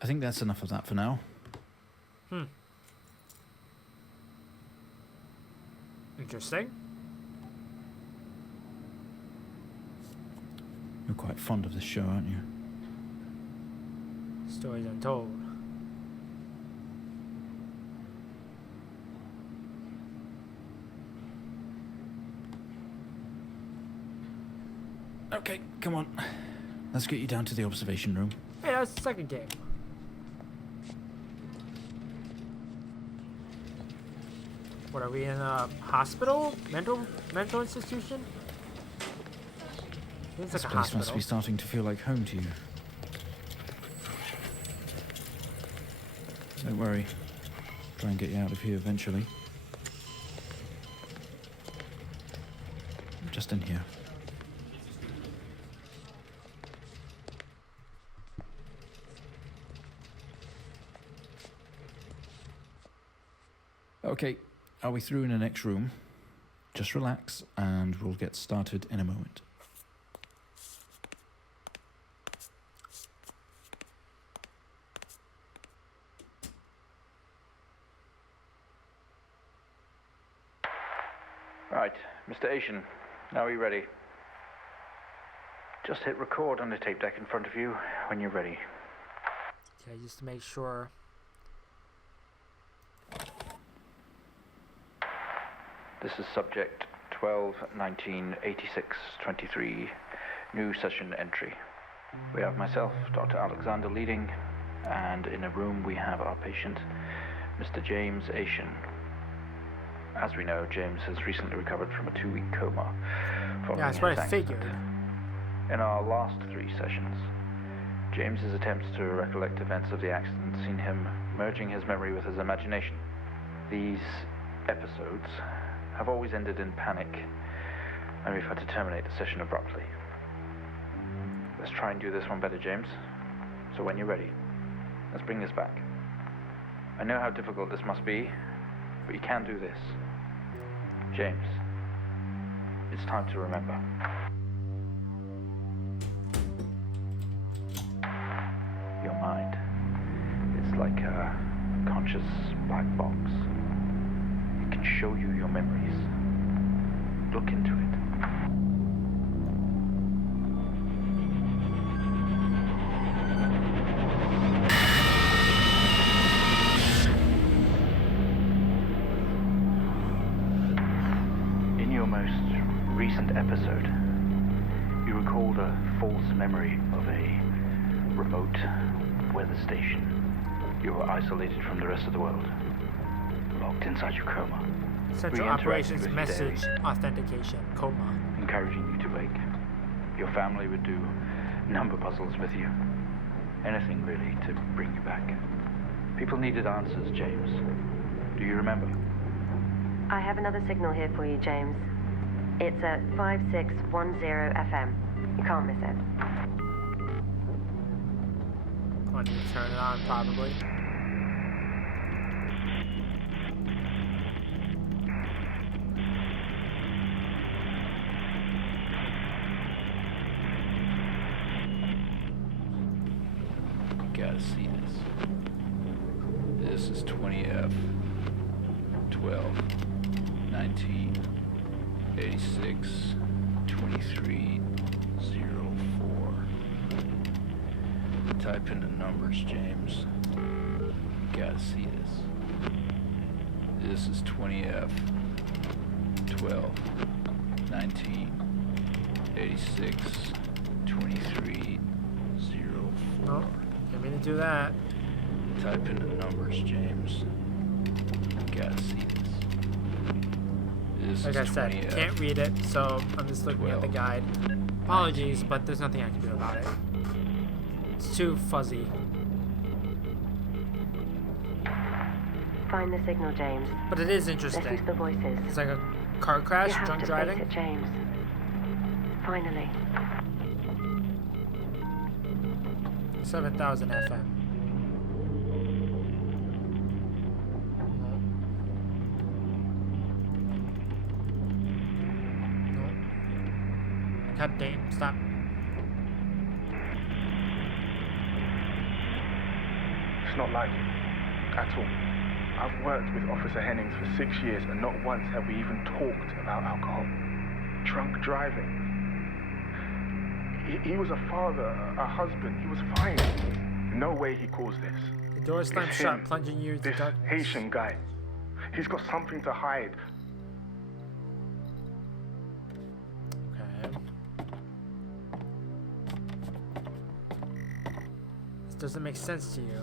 I think that's enough of that for now. Interesting. You're quite fond of this show, aren't you? Stories Untold. Okay, come on. Let's get you down to the observation room. Hey, that's the second game. What are we in a hospital? Mental institution? It's This like a place hospital. must be starting to feel like home to you. Don't worry. Try and get you out of here eventually. Just in here. Okay, are we through in the next room? Just relax and we'll get started in a moment. Right, Mr. Asian, now are you ready? Just hit record on the tape deck in front of you when you're ready. Okay, just to make sure. This is subject 12-19-86-23, new session entry. We have myself, Dr. Alexander, leading, and in a room we have our patient, Mr. James Asian. As we know, James has recently recovered from a 2-week coma. Yeah, that's what I figured. In our last 3 sessions, James's attempts to recollect events of the accident seen him merging his memory with his imagination. These episodes have always ended in panic, and we've had to terminate the session abruptly. Let's try and do this one better, James. So when you're ready, let's bring this back. I know how difficult this must be, but you can do this. James, it's time to remember. Your mind, it's like a conscious black box. It can show you your memories. Look into it. In your most recent episode, you recalled a false memory of a remote weather station. You were isolated from the rest of the world, locked inside your coma. Central We interacted Operations with you Message daily, Authentication, coma. encouraging you to wake. Your family would do number puzzles with you. Anything really to bring you back. People needed answers, James. Do you remember? I have another signal here for you, James. It's at 5610 FM. You can't miss it. I need to turn it on, probably. Gotta see this. This is 20F 12 19 86 23 04. Type in the numbers, James. Gotta see this. This is 20F 12 19 86 23 04. Oh, didn't mean to do that. Type in the numbers, James. Gotta see this. This Like I is said, 20F. can't read it, so I'm just looking at the guide. Apologies, but there's nothing I can do about it. It's too fuzzy. Find the signal, James. But it is Listen interesting. to the voices. It's like a car crash, You have drunk to driving. face it, James. Finally. 7,000 FM. No. God damn, stop. not like it. At all. I've worked with Officer Hennings for 6 years and not once have we even talked about alcohol. Drunk driving. He was a father, a husband. He was fine. No way he caused this. The door slammed It's shut, him, plunging you into this darkness. Haitian guy. He's got something to hide. Okay. This doesn't make sense to you.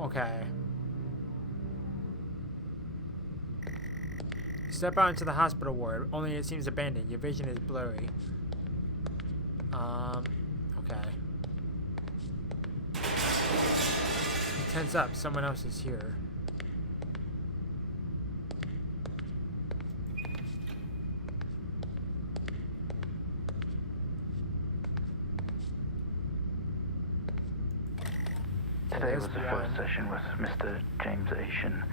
Okay. Step out into the hospital ward, only it seems abandoned. Your vision is blurry. Okay. You tense up, someone else is here. Today was the first session with Mr. James Asian,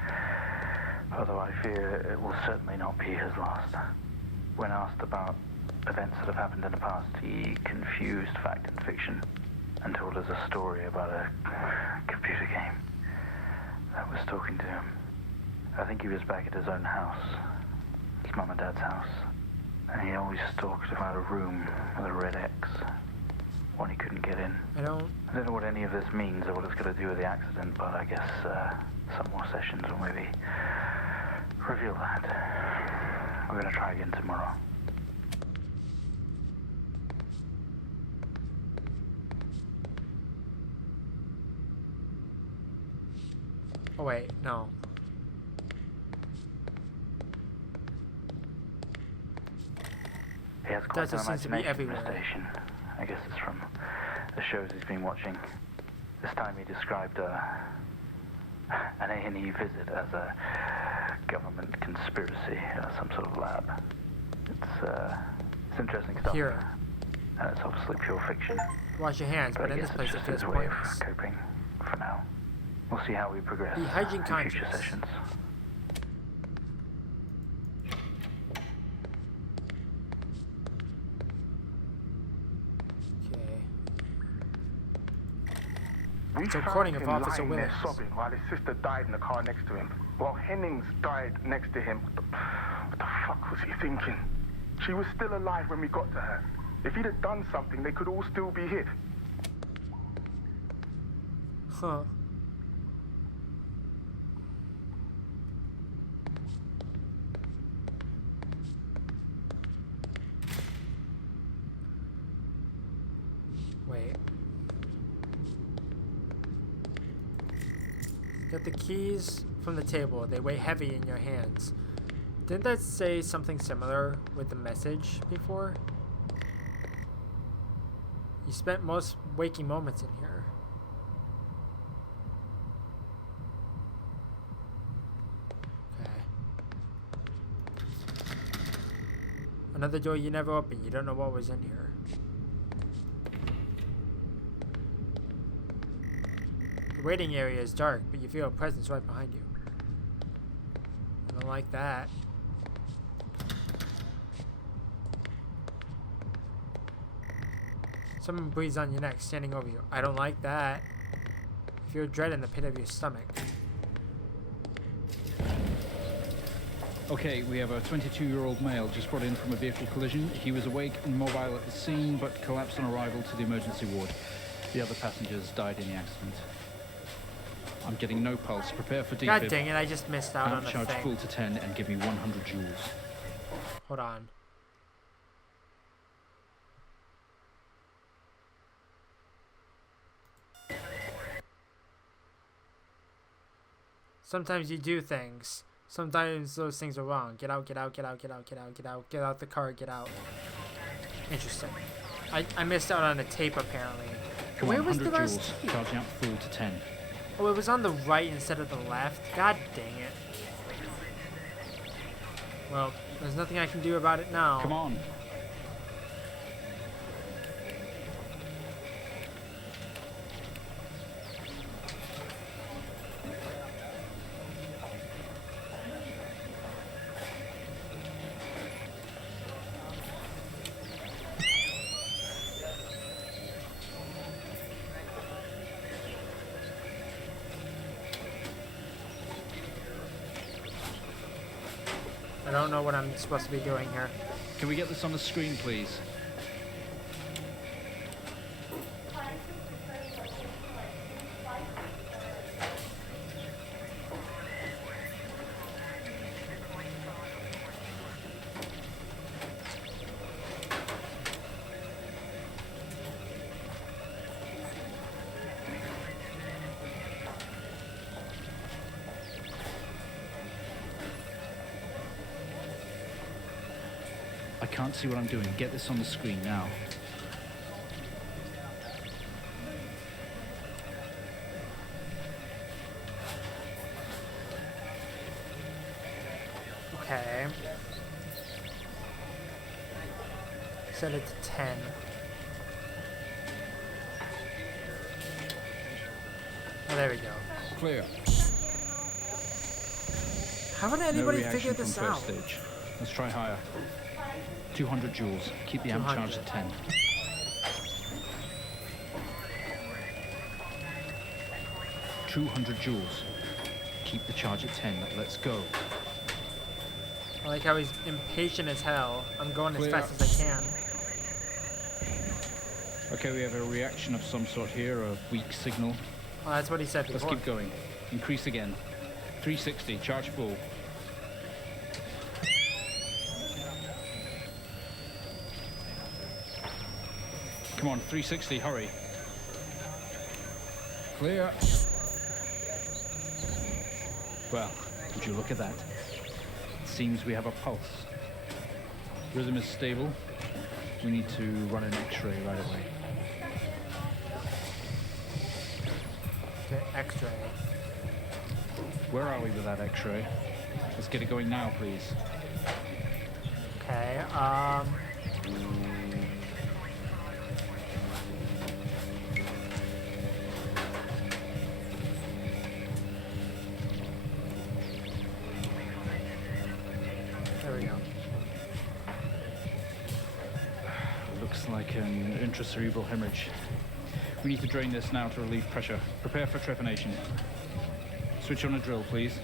although I fear it will certainly not be his last. When asked about events that have happened in the past, he confused fact and fiction and told us a story about a computer game that was talking to him. I think he was back at his own house, his mum and dad's house, and he always talked about a room with a red X, one he couldn't get in. I don't know what any of this means or what it's got to do with the accident, but I guess some more sessions will maybe reveal that. We're going to try again tomorrow. Oh wait, no. He has quite That an just seems to be imagination, everywhere. Mr. Asian. I guess it's from the shows he's been watching. This time he described an A&E visit as a government conspiracy, some sort of lab. It's interesting stuff. Here. And it's obviously pure fiction. Wash your hands, but I in this guess place it's it just feels his way pointless. of coping for now. We'll see how we progress Be hygiene in future conscious. sessions. We It's a found recording of him Officer lying there Williams. sobbing while his sister died in the car next to him. While Hennings died next to him. What the fuck was he thinking? She was still alive when we got to her. If he'd have done something, they could all still be here. Huh. Wait. Get the keys from the table. They weigh heavy in your hands. Didn't that say something similar with the message before? You spent most waking moments in here. Okay. Another door you never opened. You don't know what was in here. The waiting area is dark, but you feel a presence right behind you. I don't like that. Someone breathes on your neck, standing over you. I don't like that. You feel dread in the pit of your stomach. Okay, we have a 22-year-old male just brought in from a vehicle collision. He was awake and mobile at the scene, but collapsed on arrival to the emergency ward. The other passengers died in the accident. I'm getting no pulse. Prepare for defib. God dang it, I just missed out on a Charge thing. full to 10 and give me 100 joules. Hold on. Sometimes you do things. Sometimes those things are wrong. Get out, get out, get out, get out, get out, get out, get out the car, get out. Interesting. I missed out on a tape apparently. Come Where on, was the 100 rest? joules. Charging up full to 10. Oh, it was on the right instead of the left. God dang it. Well, there's nothing I can do about it now. Come on. don't know what I'm supposed to be doing here. Can we get this on the screen, please? I can't see what I'm doing. Get this on the screen now. Okay. Set it to 10. Oh, there we go. Clear. How would No anybody reaction figure from this first out? stage. Let's try higher. 200 joules. Keep the amp charged at 10. $200 joules. Keep the charge at 10. Let's go. I like how he's impatient as hell. I'm going as Clear. fast as I can. Okay, we have a reaction of some sort here, a weak signal. Oh, that's what he said before. Let's keep going. Increase again. 360, charge full. Come on, 360, hurry. Clear. Well, would you look at that? It seems we have a pulse. Rhythm is stable. We need to run an X-ray right away. Okay, X-ray. Where are we with that X-ray? Let's get it going now, please. Okay, there we go. Looks like an intracerebral hemorrhage. We need to drain this now to relieve pressure. Prepare for trepanation. Switch on a drill, please.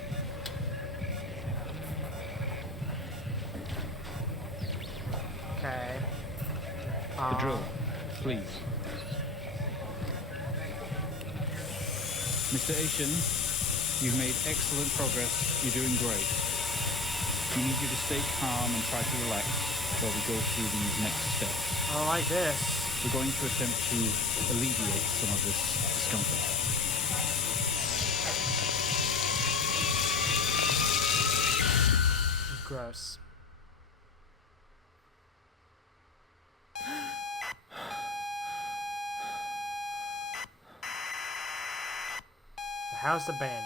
Okay. The drill, please. Mr. Asian, you've made excellent progress. You're doing great. We need you to stay calm and try to relax while we go through these next steps. I don't like this. We're going to attempt to alleviate some of this discomfort. Gross. The house abandoned.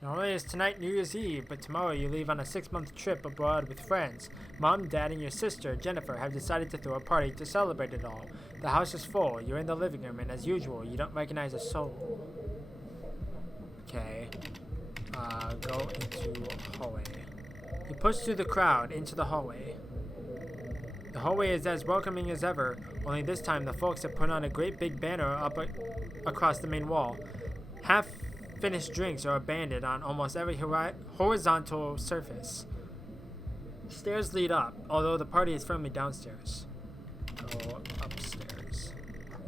Not only is tonight New Year's Eve, but tomorrow you leave on a 6-month trip abroad with friends. Mom, Dad, and your sister, Jennifer, have decided to throw a party to celebrate it all. The house is full. You're in the living room, and as usual, you don't recognize a soul. Okay. Go into hallway. You push through the crowd into the hallway. The hallway is as welcoming as ever, only this time the folks have put on a great big banner up across the main wall. Half-finished drinks are abandoned on almost every horizontal surface. Stairs lead up, although the party is firmly downstairs. Go upstairs.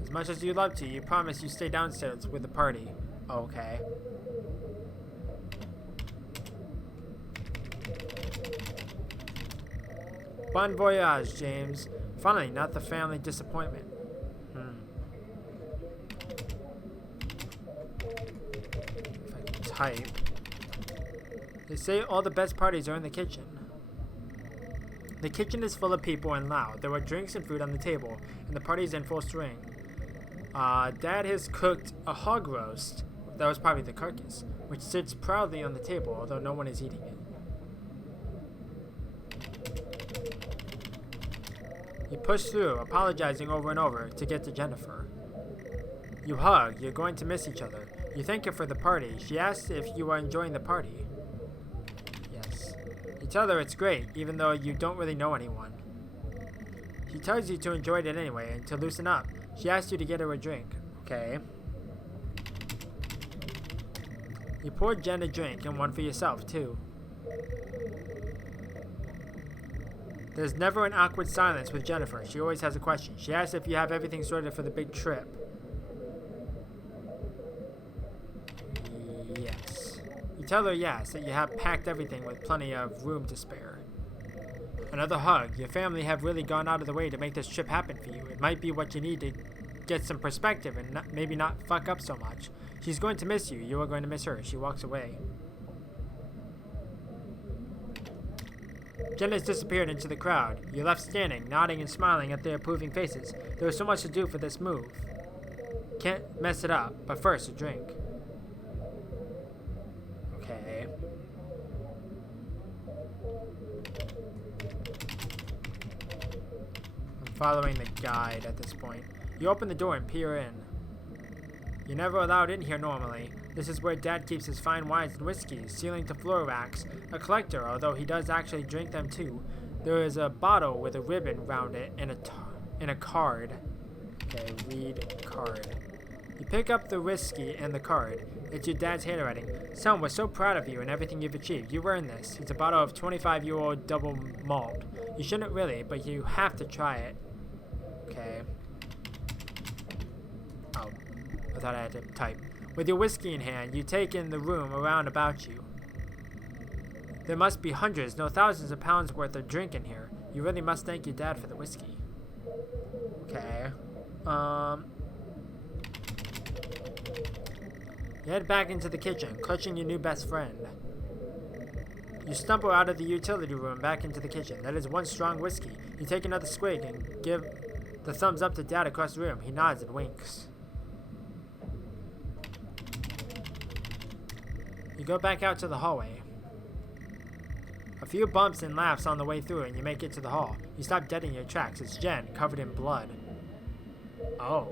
As much as you'd love to, you promise you stay downstairs with the party. Okay. Bon voyage, James. Finally, not the family disappointment. If I can type. They say all the best parties are in the kitchen. The kitchen is full of people and loud. There were drinks and food on the table, and the party is in full swing. Dad has cooked a hog roast. That was probably the carcass, which sits proudly on the table, although no one is eating it. You push through, apologizing over and over, to get to Jennifer. You hug. You're going to miss each other. You thank her for the party. She asks if you are enjoying the party. Yes. You tell her it's great, even though you don't really know anyone. She tells you to enjoy it anyway and to loosen up. She asks you to get her a drink. Okay. You pour Jen a drink and one for yourself, too. There's never an awkward silence with Jennifer. She always has a question. She asks if you have everything sorted for the big trip. Yes. You tell her yes, that you have packed everything with plenty of room to spare. Another hug. Your family have really gone out of the way to make this trip happen for you. It might be what you need to get some perspective and maybe not fuck up so much. She's going to miss you. You are going to miss her. She walks away. Jen has disappeared into the crowd. You're left standing, nodding and smiling at their approving faces. There is so much to do for this move. Can't mess it up, but first, a drink. Okay. I'm following the guide at this point. You open the door and peer in. You're never allowed in here normally. This is where Dad keeps his fine wines and whiskeys, ceiling to floor racks. A collector, although he does actually drink them too. There is a bottle with a ribbon round it and a card. Okay, read card. You pick up the whiskey and the card. It's your dad's handwriting. Son, we're so proud of you and everything you've achieved. You earned this. It's a bottle of 25-year-old double malt. You shouldn't really, but you have to try it. Okay. Oh, I thought I had to type. With your whiskey in hand, you take in the room around about you. There must be hundreds, no thousands of pounds worth of drink in here. You really must thank your dad for the whiskey. Okay. You head back into the kitchen, clutching your new best friend. You stumble out of the utility room back into the kitchen. That is one strong whiskey. You take another swig and give the thumbs up to Dad across the room. He nods and winks. You go back out to the hallway. A few bumps and laughs on the way through and you make it to the hall. You stop dead in your tracks. It's Jen, covered in blood. Oh.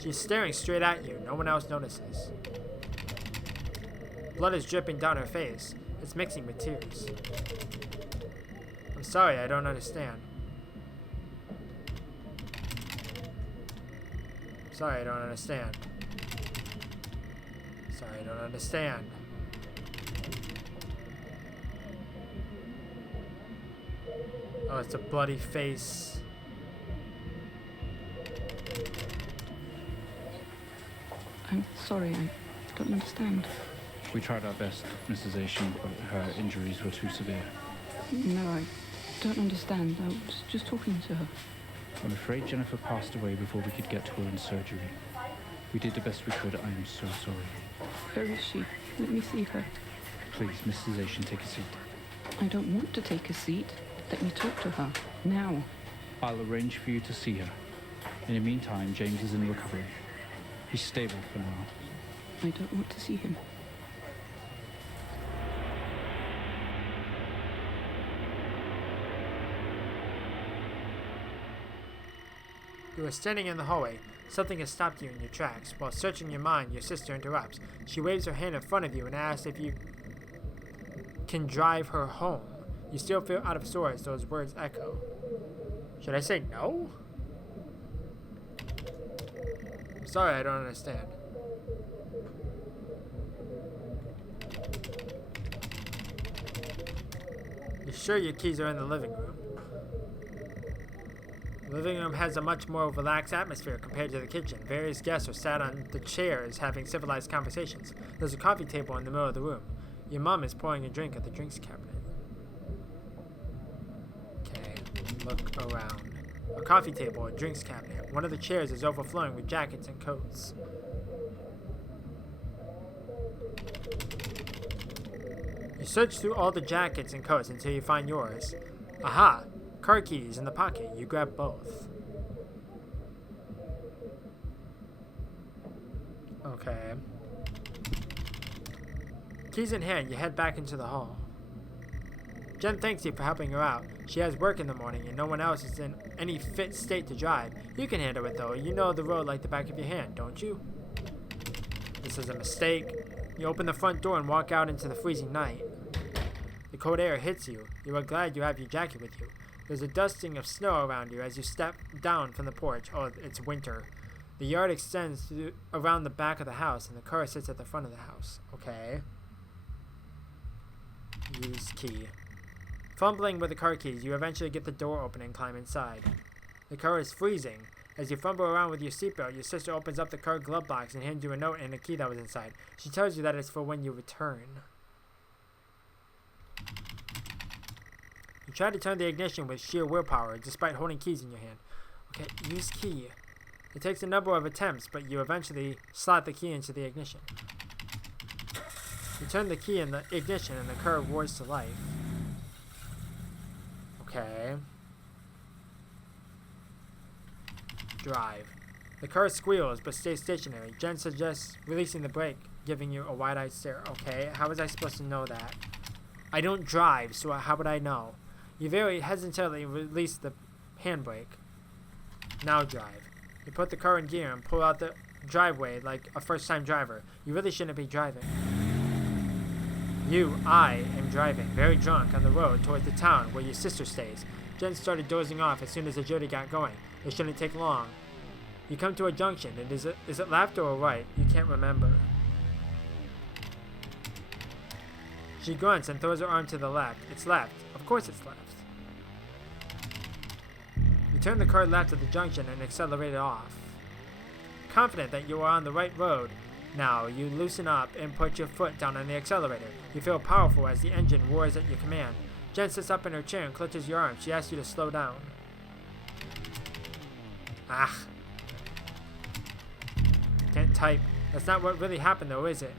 She's staring straight at you. No one else notices. Blood is dripping down her face. It's mixing with tears. I'm sorry, I don't understand. Sorry, I don't understand. Sorry, I don't understand. Oh, it's a bloody face. I'm sorry, I don't understand. We tried our best, Mrs. Asian, but her injuries were too severe. No, I don't understand. I was just talking to her. I'm afraid Jennifer passed away before we could get to her in surgery. We did the best we could. I am so sorry. Where is she? Let me see her. Please, Mrs. Asian, take a seat. I don't want to take a seat. Let me talk to her. Now. I'll arrange for you to see her. In the meantime, James is in recovery. He's stable for now. I don't want to see him. You are standing in the hallway. Something has stopped you in your tracks. While searching your mind, your sister interrupts. She waves her hand in front of you and asks if you can drive her home. You still feel out of sorts. Those words echo. Should I say no? I'm sorry, I don't understand. You sure your keys are in the living room? The living room has a much more relaxed atmosphere compared to the kitchen. Various guests are sat on the chairs having civilized conversations. There's a coffee table in the middle of the room. Your mom is pouring a drink at the drinks cabinet. Okay, look around. A coffee table, a drinks cabinet. One of the chairs is overflowing with jackets and coats. You search through all the jackets and coats until you find yours. Aha! Car keys in the pocket. You grab both. Okay. Keys in hand, you head back into the hall. Jen thanks you for helping her out. She has work in the morning and no one else is in any fit state to drive. You can handle it though. You know the road like the back of your hand, don't you? This is a mistake. You open the front door and walk out into the freezing night. The cold air hits you. You are glad you have your jacket with you. There's a dusting of snow around you as you step down from the porch. Oh, it's winter. The yard extends around the back of the house, and the car sits at the front of the house. Okay. Use key. Fumbling with the car keys, you eventually get the door open and climb inside. The car is freezing. As you fumble around with your seatbelt, your sister opens up the car glove box and hands you a note and a key that was inside. She tells you that it's for when you return. You try to turn the ignition with sheer willpower, despite holding keys in your hand. Okay, use key. It takes a number of attempts, but you eventually slot the key into the ignition. You turn the key in the ignition and the car roars to life. Okay. Drive. The car squeals, but stays stationary. Jen suggests releasing the brake, giving you a wide-eyed stare. Okay, how was I supposed to know that? I don't drive, so how would I know? You very hesitantly release the handbrake. Now drive. You put the car in gear and pull out the driveway like a first-time driver. You really shouldn't be driving. I am driving, very drunk, on the road towards the town where your sister stays. Jen started dozing off as soon as the journey got going. It shouldn't take long. You come to a junction, and is it left or right? You can't remember. She grunts and throws her arm to the left. It's left. Of course it's left. You turn the car left at the junction and accelerate it off. Confident that you are on the right road, now you loosen up and put your foot down on the accelerator. You feel powerful as the engine roars at your command. Jen sits up in her chair and clutches your arm. She asks you to slow down. Ah. Can't type. That's not what really happened though, is it?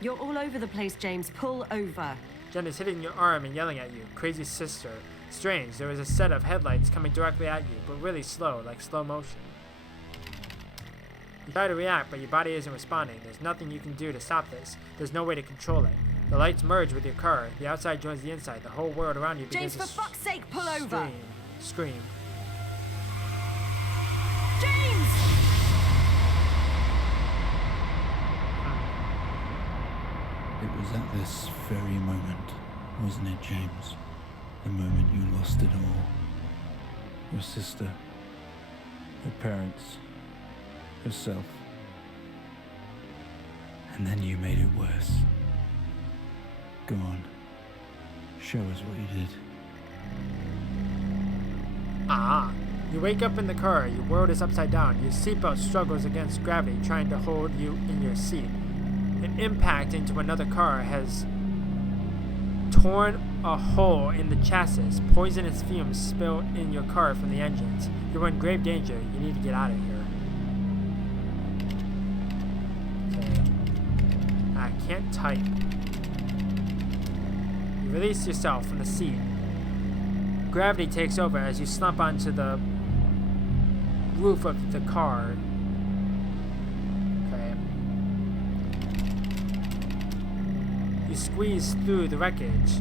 You're all over the place, James. Pull over. Jen is hitting your arm and yelling at you. Crazy sister. Strange, there is a set of headlights coming directly at you, but really slow, like slow motion. You try to react, but your body isn't responding. There's nothing you can do to stop this. There's no way to control it. The lights merge with your car. The outside joins the inside. The whole world around you begins James, for fuck's sake, pull over! Scream. James! It was at this very moment, wasn't it, James? The moment you lost it all. Your sister, her parents, herself. And then you made it worse. Go on. Show us what you did. Ah. You wake up in the car. Your world is upside down. Your seatbelt struggles against gravity, trying to hold you in your seat. An impact into another car has torn a hole in the chassis. Poisonous fumes spill in your car from the engines. You're in grave danger. You need to get out of here. Okay. I can't type. You release yourself from the seat. Gravity takes over as you slump onto the roof of the car. Okay. You squeeze through the wreckage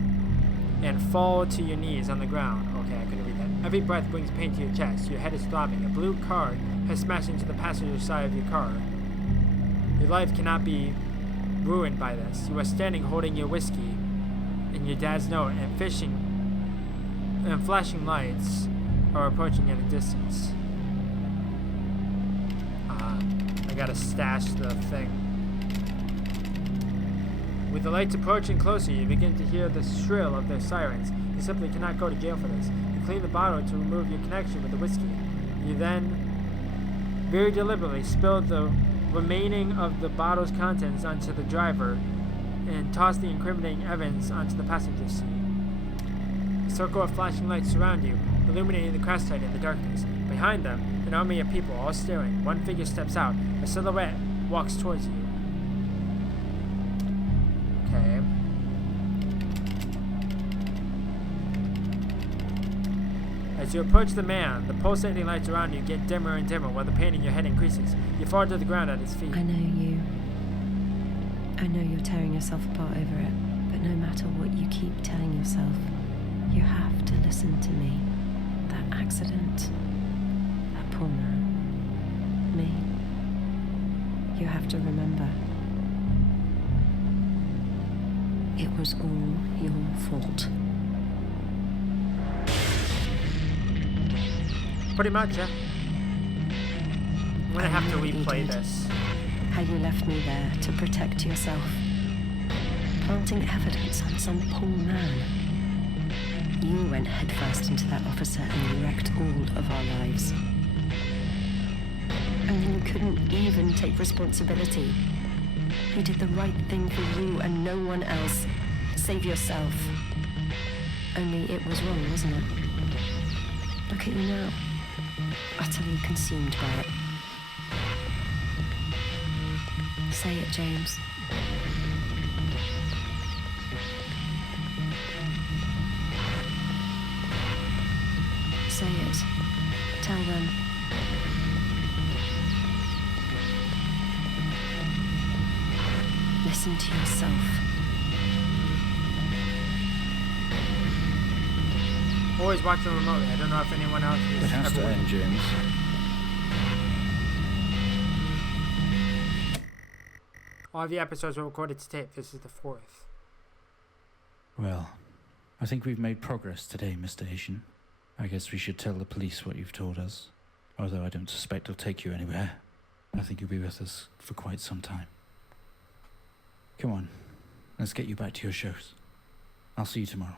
and fall to your knees on the ground. Okay, I couldn't read that. Every breath brings pain to your chest. Your head is throbbing. A blue car has smashed into the passenger side of your car. Your life cannot be ruined by this. You are standing holding your whiskey and your dad's note, and flashing lights are approaching at a distance. I gotta stash the thing. With the lights approaching closer, you begin to hear the shrill of their sirens. You simply cannot go to jail for this. You clean the bottle to remove your connection with the whiskey. You then, very deliberately, spill the remaining of the bottle's contents onto the driver and toss the incriminating evidence onto the passenger seat. A circle of flashing lights surround you, illuminating the crash site in the darkness. Behind them, an army of people, all staring. One figure steps out. A silhouette walks towards you. Okay. As you approach the man, the pulsating lights around you get dimmer and dimmer while the pain in your head increases. You fall to the ground at his feet. I know you. I know you're tearing yourself apart over it, but no matter what you keep telling yourself, you have to listen to me. That accident, that poor man, me. You have to remember, It was all your fault. Pretty much, yeah. I'm gonna have to I know what you replay did. this. How you left me there to protect yourself. Planting evidence on some poor man. You went headfirst into that officer and you wrecked all of our lives. And then you couldn't even take responsibility. You did the right thing for you and no one else. Save yourself. Only it was wrong, wasn't it? Look at you now. Utterly consumed by it. Say it, James. Say it. Tell them. Listen to yourself. Always watching remotely. I don't know if anyone else is. It has to everyone- end, James. All the episodes were recorded to tape. This is the 4th. Well, I think we've made progress today, Mr. Asian. I guess we should tell the police what you've told us. Although I don't suspect it'll take you anywhere. I think you'll be with us for quite some time. Come on, let's get you back to your shows. I'll see you tomorrow.